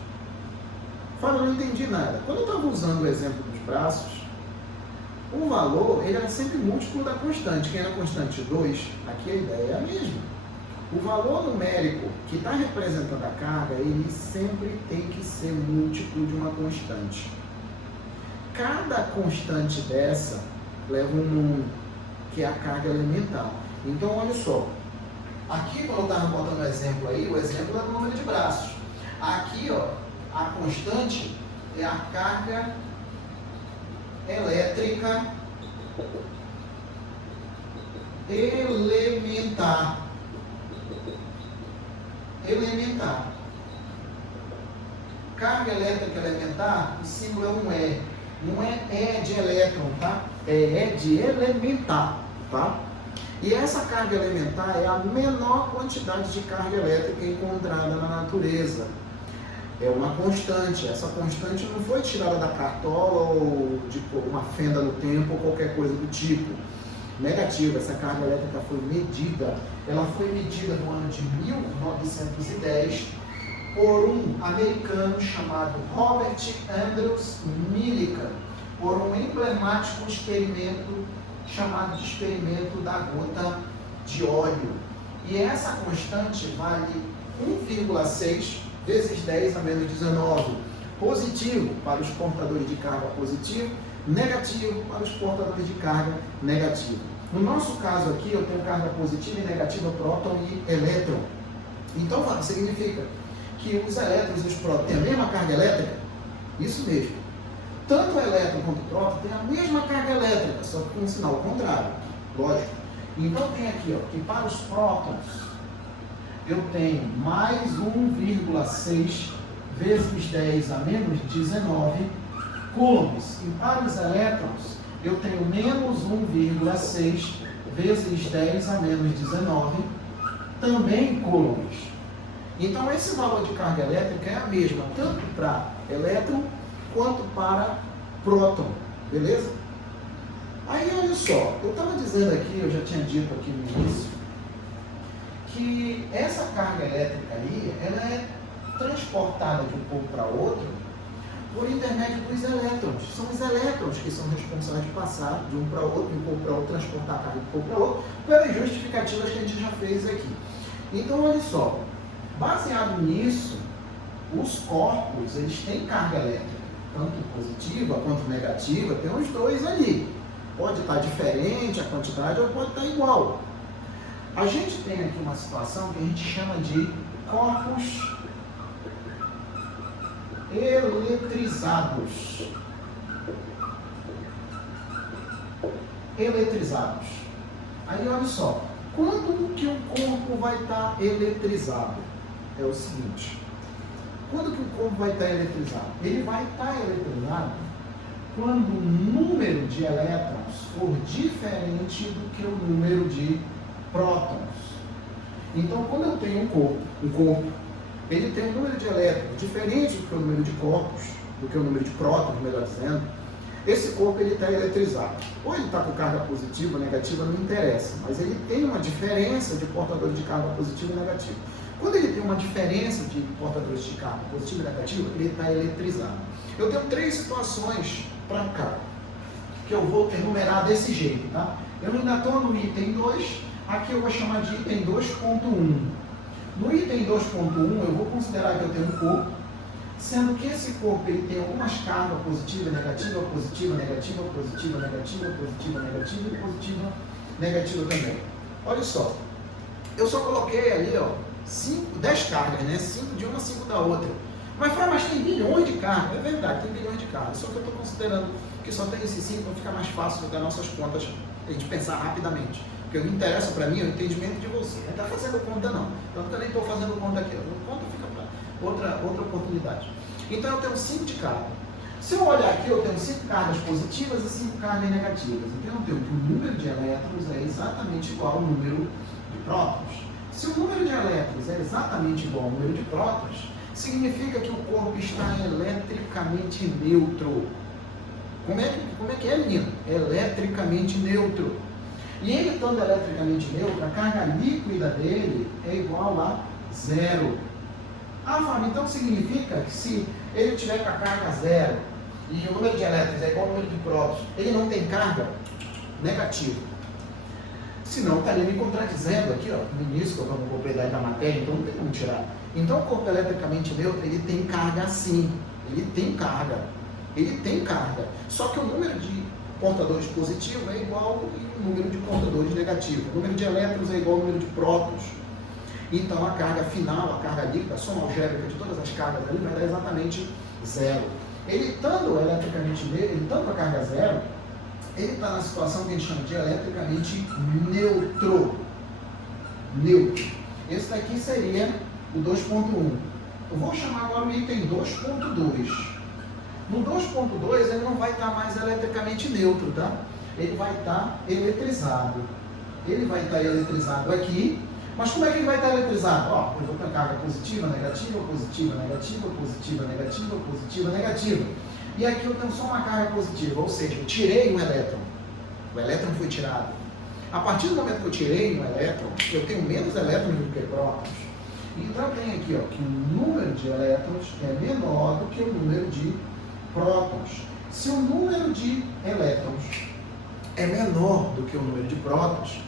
Fala, não entendi nada. Quando eu estava usando o exemplo dos braços, o valor ele era sempre múltiplo da constante. Quem era a constante 2, aqui a ideia é a mesma. O valor numérico que está representando a carga, ele sempre tem que ser múltiplo de uma constante. Cada constante dessa leva um número, que é a carga elementar. Então, olha só, Aqui, quando eu estava botando o exemplo aí, o exemplo é o número de braços. Aqui, ó, a constante é a carga elétrica elementar. Elementar. Carga elétrica elementar, o símbolo é um E. Não é de elétron, tá? É de elementar, tá? E essa carga elementar é a menor quantidade de carga elétrica encontrada na natureza. É uma constante. Essa constante não foi tirada da cartola ou de uma fenda no tempo ou qualquer coisa do tipo. Negativa, essa carga elétrica foi medida. Ela foi medida no ano de 1910 por um americano chamado Robert Andrews Millikan, por um emblemático experimento chamado de experimento da gota de óleo. E essa constante vale 1,6 vezes 10 a menos 19. Positivo para os portadores de carga positivo, negativo para os portadores de carga negativa. No nosso caso aqui, eu tenho carga positiva e negativa, próton e elétron. Então, significa que os elétrons e os prótons têm a mesma carga elétrica? Isso mesmo. Tanto o elétron quanto o próton têm a mesma carga elétrica, só que com um sinal contrário, lógico. Então tem aqui, ó, que para os prótons eu tenho mais 1,6 vezes 10 a menos 19 coulombs. E para os elétrons eu tenho menos 1,6 vezes 10 a menos 19 também coulombs. Então esse valor de carga elétrica é a mesma, tanto para elétron quanto para próton, beleza? Aí olha só, eu estava dizendo aqui, eu já tinha dito aqui no início, que essa carga elétrica aí, ela é transportada de um ponto para outro por intermédio dos elétrons. São os elétrons que são responsáveis de passar de um para outro, de um ponto para outro, transportar a carga de um ponto para outro, pelas justificativas que a gente já fez aqui. Então olha só, baseado nisso, os corpos, eles têm carga elétrica, tanto positiva quanto negativa, tem os dois ali. Pode estar diferente a quantidade ou pode estar igual. A gente tem aqui uma situação que a gente chama de corpos eletrizados. Eletrizados. Aí olha só, quando que um corpo vai estar eletrizado? É o seguinte, quando que o corpo vai estar eletrizado? Ele vai estar eletrizado quando o número de elétrons for diferente do que o número de prótons. Então, quando eu tenho um corpo, ele tem um número de elétrons diferente do que o número de corpos, do que o número de prótons, melhor dizendo, esse corpo ele está eletrizado. Ou ele está com carga positiva ou negativa, não interessa, mas ele tem uma diferença de portadores de carga positiva e negativa. Quando ele tem uma diferença de portadores de carga positiva e negativa, ele está eletrizado. Eu tenho 3 situações para cá, que eu vou enumerar desse jeito, tá? Eu ainda estou no item 2, aqui eu vou chamar de item 2.1. No item 2.1 eu vou considerar que eu tenho um corpo, sendo que esse corpo ele tem algumas cargas positiva, negativa, positiva, negativa, positiva, negativa, positiva, negativa e positiva, negativa também. Olha só, eu só coloquei ali, ó, 10 cargas, né? 5 de uma, 5 da outra. Mas tem bilhões de cargas. É verdade, tem bilhões de cargas. Só que eu estou considerando que só tem esses 5 para ficar mais fácil das nossas contas, a gente pensar rapidamente. Porque o que interessa para mim é o entendimento de você. Não está fazendo conta não. Eu também estou fazendo conta aqui. Conta fica para outra oportunidade. Então eu tenho 5 de carga. Se eu olhar aqui, eu tenho 5 cargas positivas e 5 cargas negativas. Então eu tenho que o número de elétrons é exatamente igual ao número de prótons. Se o número de elétrons é exatamente igual ao número de prótons, significa que o corpo está eletricamente neutro. Como é que é, menino? Eletricamente neutro. E ele estando eletricamente neutro, a carga líquida dele é igual a 0. Ah, Fábio, então significa que se ele tiver com a carga 0 e o número de elétrons é igual ao número de prótons, ele não tem carga negativa. Senão estaria me contradizendo aqui, ó, no início, que eu estou com propriedade da matéria, então não tem como tirar. Então o corpo eletricamente neutro, ele tem carga sim, ele tem carga. Só que o número de portadores positivos é igual ao número de portadores negativos. O número de elétrons é igual ao número de prótons. Então a carga final, a carga líquida, a soma algébrica de todas as cargas ali vai dar exatamente zero. Ele estando eletricamente, ele estando com a carga zero, ele está na situação que a gente chama de eletricamente neutro. Neutro. Esse daqui seria o 2.1. Eu vou chamar agora o item 2.2. No 2.2 ele não vai estar mais eletricamente neutro, tá? Ele vai estar eletrizado. Ele vai estar eletrizado aqui. Mas como é que ele vai estar eletrizado? Ó, eu vou ter carga positiva, negativa, positiva, negativa, positiva, negativa, positiva, negativa. E aqui eu tenho só uma carga positiva, ou seja, eu tirei um elétron. O elétron foi tirado. A partir do momento que eu tirei um elétron, eu tenho menos elétrons do que prótons. Então eu tenho aqui, ó, que o número de elétrons é menor do que o número de prótons. Se o número de elétrons é menor do que o número de prótons,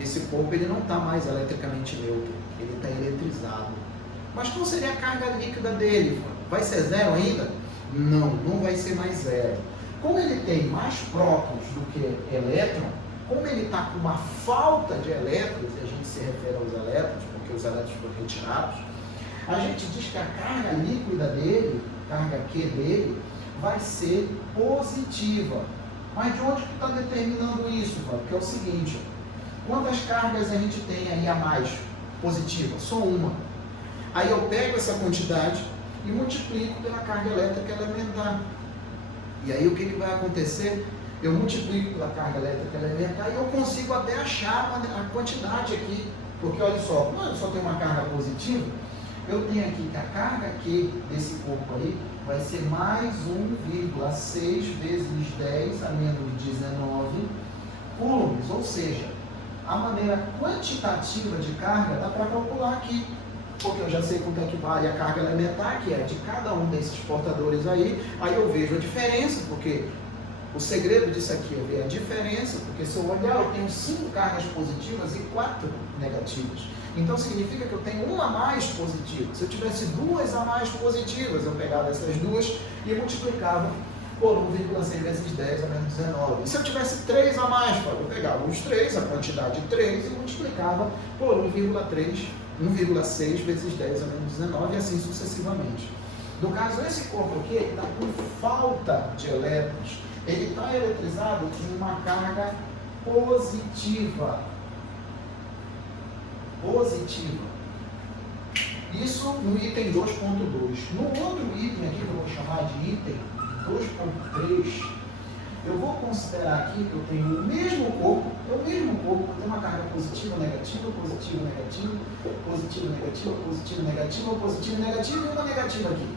esse corpo ele não está mais eletricamente neutro, ele está eletrizado. Mas qual seria a carga líquida dele? Vai ser zero ainda? Não, não vai ser mais zero. Como ele tem mais prótons do que elétron, como ele está com uma falta de elétrons, e a gente se refere aos elétrons, porque os elétrons foram retirados, a gente diz que a carga líquida dele, carga Q dele, vai ser positiva. Mas de onde que está determinando isso, Porque é o seguinte, quantas cargas a gente tem aí a mais positiva? Só uma. Aí eu pego essa quantidade e multiplico pela carga elétrica elementar. E aí o que vai acontecer? Eu multiplico pela carga elétrica elementar e eu consigo até achar a quantidade aqui. Porque olha só, como eu só tenho uma carga positiva, eu tenho aqui que a carga Q desse corpo aí vai ser mais 1,6 vezes 10 a menos 19 coulombs. Ou seja, a maneira quantitativa de carga dá para calcular aqui. Porque eu já sei quanto é que vale a carga elementar, que é de cada um desses portadores aí eu vejo a diferença, porque o segredo disso aqui é ver a diferença, porque se eu olhar, eu tenho 5 cargas positivas e 4 negativas. Então significa que eu tenho uma a mais positiva. Se eu tivesse 2 a mais positivas, eu pegava essas duas e multiplicava por 1,6 vezes 10 a menos 19. E se eu tivesse 3 a mais, eu pegava os 3, a quantidade 3, e multiplicava por 1,6 vezes 10 a menos 19 e assim sucessivamente. No caso, esse corpo aqui está com falta de elétrons. Ele está eletrizado com uma carga positiva. Positiva. Isso no item 2.2. No outro item aqui, que eu vou chamar de item 2.3, eu vou considerar aqui que eu tenho o mesmo corpo, eu tenho uma carga positiva, negativa, positiva, negativa, positiva, negativa, positiva, negativa, positiva, negativa e uma negativa aqui.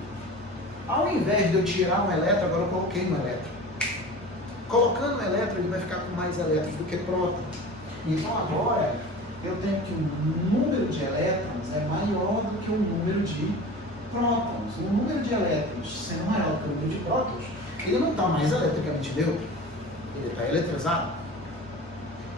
Ao invés de eu tirar um elétron, agora eu coloquei um elétron. Colocando um elétron, ele vai ficar com mais elétrons do que prótons. Então agora, eu tenho que o número de elétrons é maior do que o número de prótons. O número de elétrons sendo maior do que o número de prótons, ele não está mais eletricamente neutro, ele está eletrizado.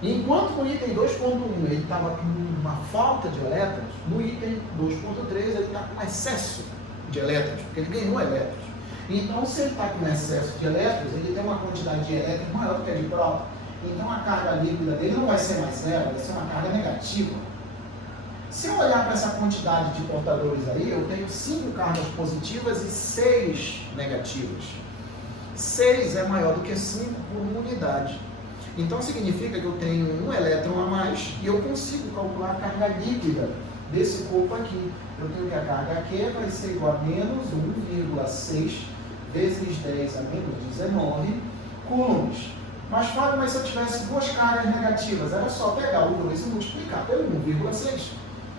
Enquanto no item 2.1 ele estava com uma falta de elétrons, no item 2.3 ele está com excesso de elétrons, porque ele ganhou elétrons. Então, se ele está com excesso de elétrons, ele tem uma quantidade de elétrons maior do que a de prótons. Então, a carga líquida dele não vai ser mais zero, vai ser uma carga negativa. Se eu olhar para essa quantidade de portadores aí, eu tenho 5 cargas positivas e 6 negativas. 6 é maior do que 5 por uma unidade. Então significa que eu tenho um elétron a mais e eu consigo calcular a carga líquida desse corpo aqui. Eu tenho que a carga Q vai ser igual a menos 1,6 vezes 10 a menos 19 coulombs. Mas Fábio, mas se eu tivesse 2 cargas negativas, era só pegar o 2 e multiplicar pelo 1,6,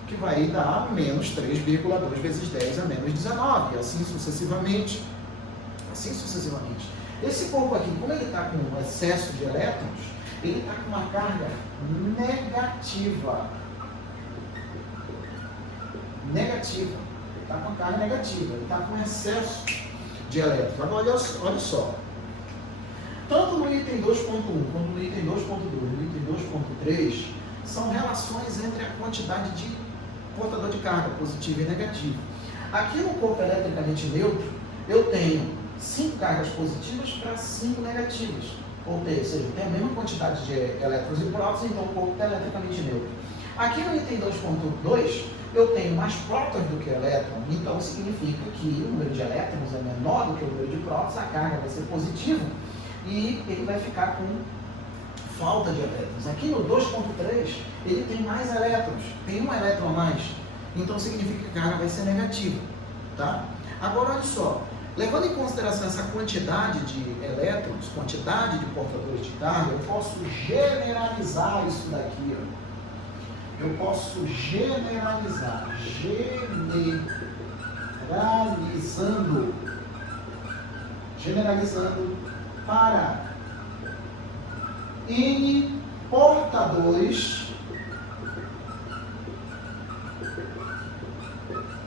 que vai dar menos 3,2 vezes 10 a menos 19, e assim sucessivamente. Assim sucessivamente. Esse corpo aqui, como ele está com um excesso de elétrons, ele está com uma carga negativa. Negativa. Ele está com uma carga negativa, ele está com excesso de elétrons. Agora, olha só. Tanto no item 2.1 quanto no item 2.2 e no item 2.3 são relações entre a quantidade de portador de carga, positivo e negativo. Aqui no corpo eletricamente neutro, eu tenho 5 cargas positivas para 5 negativas. Ou seja, tem a mesma quantidade de elétrons e prótons, então o corpo está eletricamente neutro. Aqui no item 2.2, eu tenho mais prótons do que elétrons, então significa que o número de elétrons é menor do que o número de prótons, a carga vai ser positiva e ele vai ficar com falta de elétrons. Aqui no 2.3, ele tem mais elétrons, tem um elétron a mais, então significa que a carga vai ser negativa, tá? Agora, olha só, levando em consideração essa quantidade de elétrons, quantidade de portadores de carga, eu posso generalizar isso daqui, ó. Eu posso generalizando para N portadores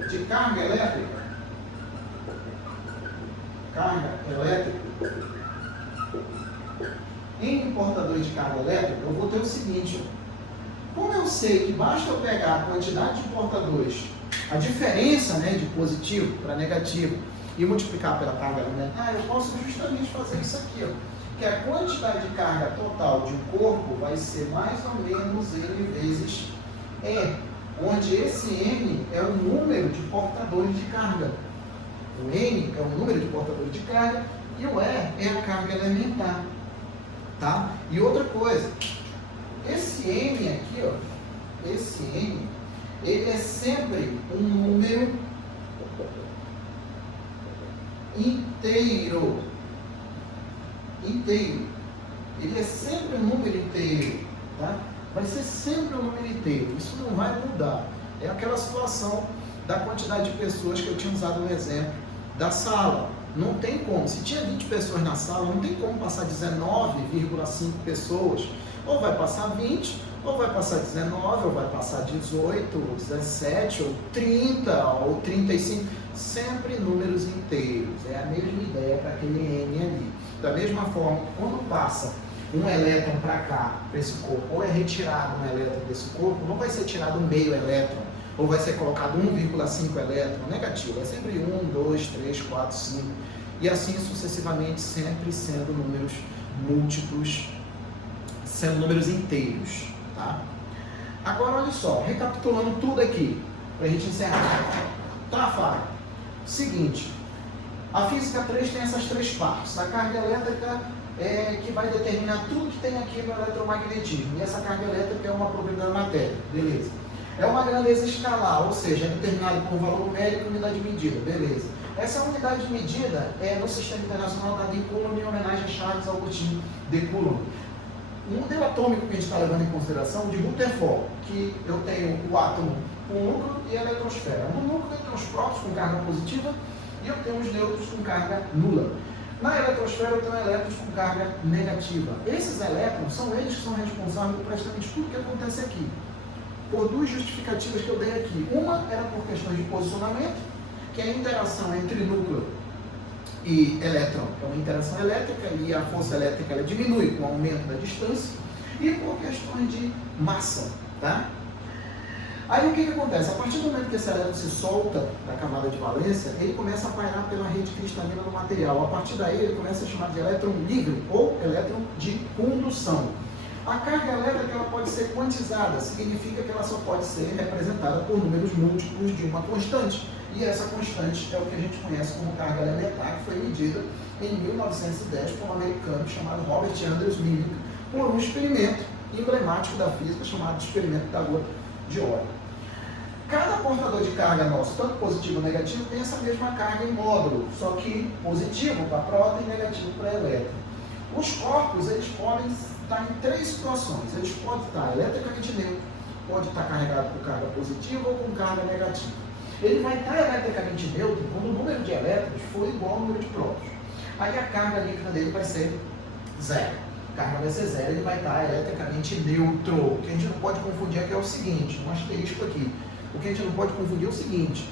de carga elétrica. N portadores de carga elétrica, eu vou ter o seguinte. Como eu sei que basta eu pegar a quantidade de portadores, a diferença, né, de positivo para negativo, e multiplicar pela carga elementar, eu posso justamente fazer isso aqui, ó, que a quantidade de carga total de um corpo vai ser mais ou menos N vezes E, onde esse N é o número de portadores de carga. O N é o número de portadores de carga e o E é a carga elementar. Tá? E outra coisa, esse N aqui, ó, esse N, ele é sempre um número inteiro. Ele é sempre um número inteiro, tá? Vai ser sempre um número inteiro, isso não vai mudar. É aquela situação da quantidade de pessoas que eu tinha usado no exemplo da sala. Não tem como, se tinha 20 pessoas na sala, não tem como passar 19,5 pessoas. Ou vai passar 20, ou vai passar 19, ou vai passar 18, ou 17, ou 30, ou 35. Sempre números inteiros. É a mesma ideia para aquele N ali. Da mesma forma, quando passa um elétron para cá, para esse corpo, ou é retirado um elétron desse corpo, não vai ser tirado um meio elétron, ou vai ser colocado 1,5 elétron negativo. É sempre 1, 2, 3, 4, 5. E assim sucessivamente, sempre sendo números múltiplos, sendo números inteiros. Tá? Agora, olha só, recapitulando tudo aqui, para a gente encerrar. Tá, Fábio? Seguinte, a física 3 tem essas três partes. A carga elétrica é que vai determinar tudo que tem aqui no eletromagnetismo. E essa carga elétrica é uma propriedade da matéria. Beleza. É uma grandeza escalar, ou seja, é determinada por um valor numérico e unidade de medida. Beleza. Essa unidade de medida é no sistema internacional dada em Coulomb, em homenagem a Charles Augustin de Coulomb. O modelo atômico que a gente está levando em consideração de Rutherford, que eu tenho o átomo com núcleo e a eletrosfera. No núcleo eu tenho os prótons com carga positiva e eu tenho os nêutrons com carga nula. Na eletrosfera eu tenho elétrons com carga negativa. Esses elétrons são eles que são responsáveis por praticamente tudo que acontece aqui. Por duas justificativas que eu dei aqui. Uma era por questões de posicionamento, que é a interação entre núcleo e elétron é uma interação elétrica e a força elétrica ela diminui com o aumento da distância, e por questões de massa. Tá? Aí o que acontece? A partir do momento que esse elétron se solta da camada de valência, ele começa a pairar pela rede cristalina do material. A partir daí ele começa a chamar de elétron livre ou elétron de condução. A carga elétrica ela pode ser quantizada, significa que ela só pode ser representada por números múltiplos de uma constante. E essa constante é o que a gente conhece como carga elementar, que foi medida em 1910 por um americano chamado Robert Anders Millikan, por um experimento emblemático da física chamado experimento da gota de óleo. Cada portador de carga nosso, tanto positivo ou negativo, tem essa mesma carga em módulo, só que positivo para próton e negativo para elétron. Os corpos eles podem estar em três situações. Eles podem estar eletricamente neutro, pode estar carregado com carga positiva ou com carga negativa. Ele vai estar eletricamente neutro quando o número de elétrons for igual ao número de prótons. Aí a carga líquida dele vai ser zero. A carga vai ser zero, ele vai estar eletricamente neutro. O que a gente não pode confundir aqui é o seguinte, um asterisco aqui. O que a gente não pode confundir é o seguinte: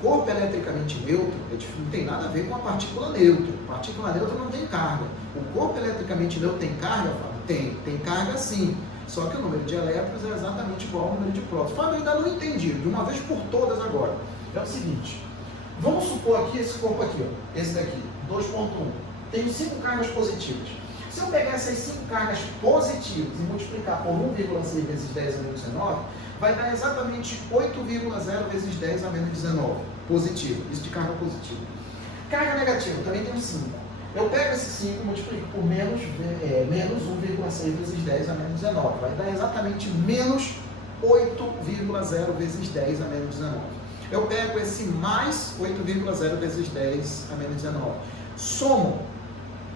corpo eletricamente neutro não tem nada a ver com a partícula neutra. Partícula neutra não tem carga. O corpo eletricamente neutro tem carga? Tem carga sim. Só que o número de elétrons é exatamente igual ao número de prótons. Fábio, ainda não entendi, de uma vez por todas agora. É o seguinte, vamos supor aqui esse corpo aqui, ó, esse daqui, 2.1. Tenho 5 cargas positivas. Se eu pegar essas 5 cargas positivas e multiplicar por 1,6 vezes 10 a menos 19, vai dar exatamente 8,0 vezes 10 a menos 19, positivo, isso de carga positiva. Carga negativa, também tem um 5. Eu pego esse 5 e multiplico por menos 1,6 vezes 10 a menos 19, vai dar exatamente menos 8,0 vezes 10 a menos 19. Eu pego esse mais 8,0 vezes 10 a menos 19, somo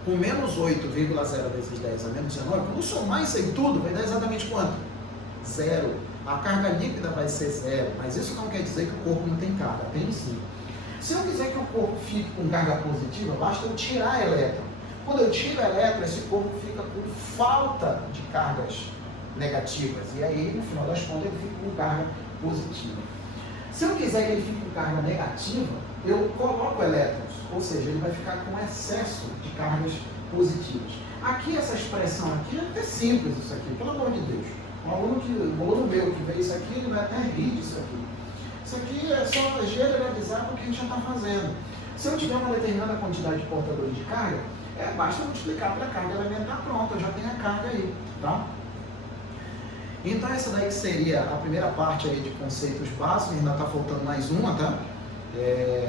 com menos 8,0 vezes 10 a menos 19, quando somar isso aí tudo, vai dar exatamente quanto? Zero. A carga líquida vai ser zero, mas isso não quer dizer que o corpo não tem carga, tem sim. Se eu quiser que o corpo fique com carga positiva, basta eu tirar elétron. Quando eu tiro elétron, esse corpo fica com falta de cargas negativas, e aí, no final das contas, ele fica com carga positiva. Se eu quiser que ele fique com carga negativa, eu coloco elétrons, ou seja, ele vai ficar com excesso de cargas positivas. Aqui, essa expressão aqui, é até simples isso aqui, pelo amor de Deus. Um aluno meu que vê isso aqui, ele vai até rir disso aqui. Isso aqui é só generalizar o que a gente já está fazendo. Se eu tiver uma determinada quantidade de portadores de carga, basta multiplicar para a carga elementar, pronto, eu já tenho a carga aí, tá? Então essa daí que seria a primeira parte aí de conceitos básicos, ainda está faltando mais uma, tá?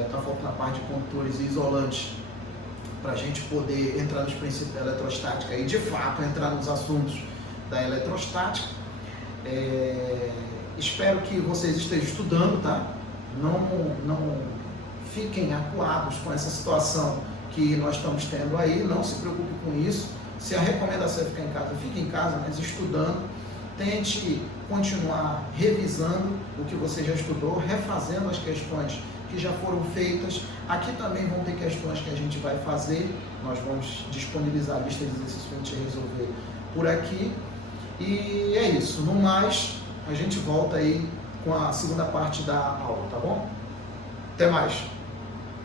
Está faltando a parte de condutores e isolantes, para a gente poder entrar nos princípios da eletrostática e de fato entrar nos assuntos da eletrostática. Espero que vocês estejam estudando, tá? Não fiquem acuados com essa situação que nós estamos tendo aí, não se preocupe com isso. Se a recomendação é ficar em casa, fique em casa, mas estudando. Tente continuar revisando o que você já estudou, refazendo as questões que já foram feitas. Aqui também vão ter questões que a gente vai fazer, nós vamos disponibilizar a lista de exercícios para a gente resolver por aqui. E é isso, no mais, a gente volta aí com a segunda parte da aula, tá bom? Até mais!